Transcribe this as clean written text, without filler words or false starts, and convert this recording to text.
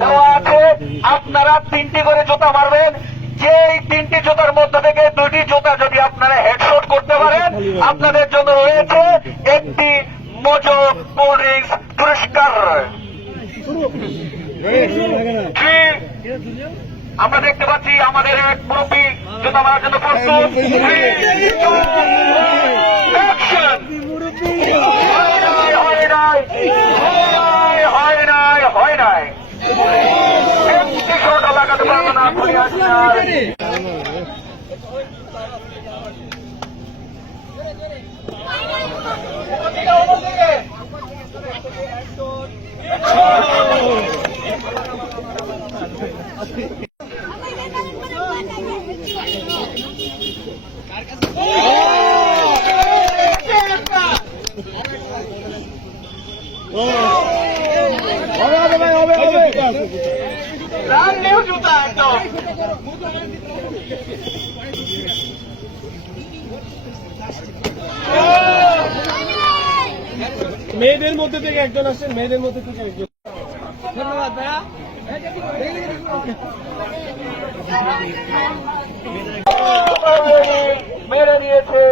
দেওয়া আছে, আপনারা 3টি করে জুতা মারবেন। যে 3টি জুতার মধ্যে থেকে 2টি জুতা যদি আপনারা হেডশট করতে পারেন, আপনাদের জন্য রয়েছে একটি মোজো কোল্ড ড্রিঙ্কস পুরস্কার। আমরা দেখতে পাচ্ছি আমাদের এক মুরব্বী জুতা মারার জন্য প্রস্তুত। হয় নাই লাগাতে পারবো না। মেয়েদের মধ্যে থেকে একজন আসছেন, মেয়েদের মধ্যে থেকে একজন। ধন্যবাদ ভাইয়া। মেরে নিয়েছে।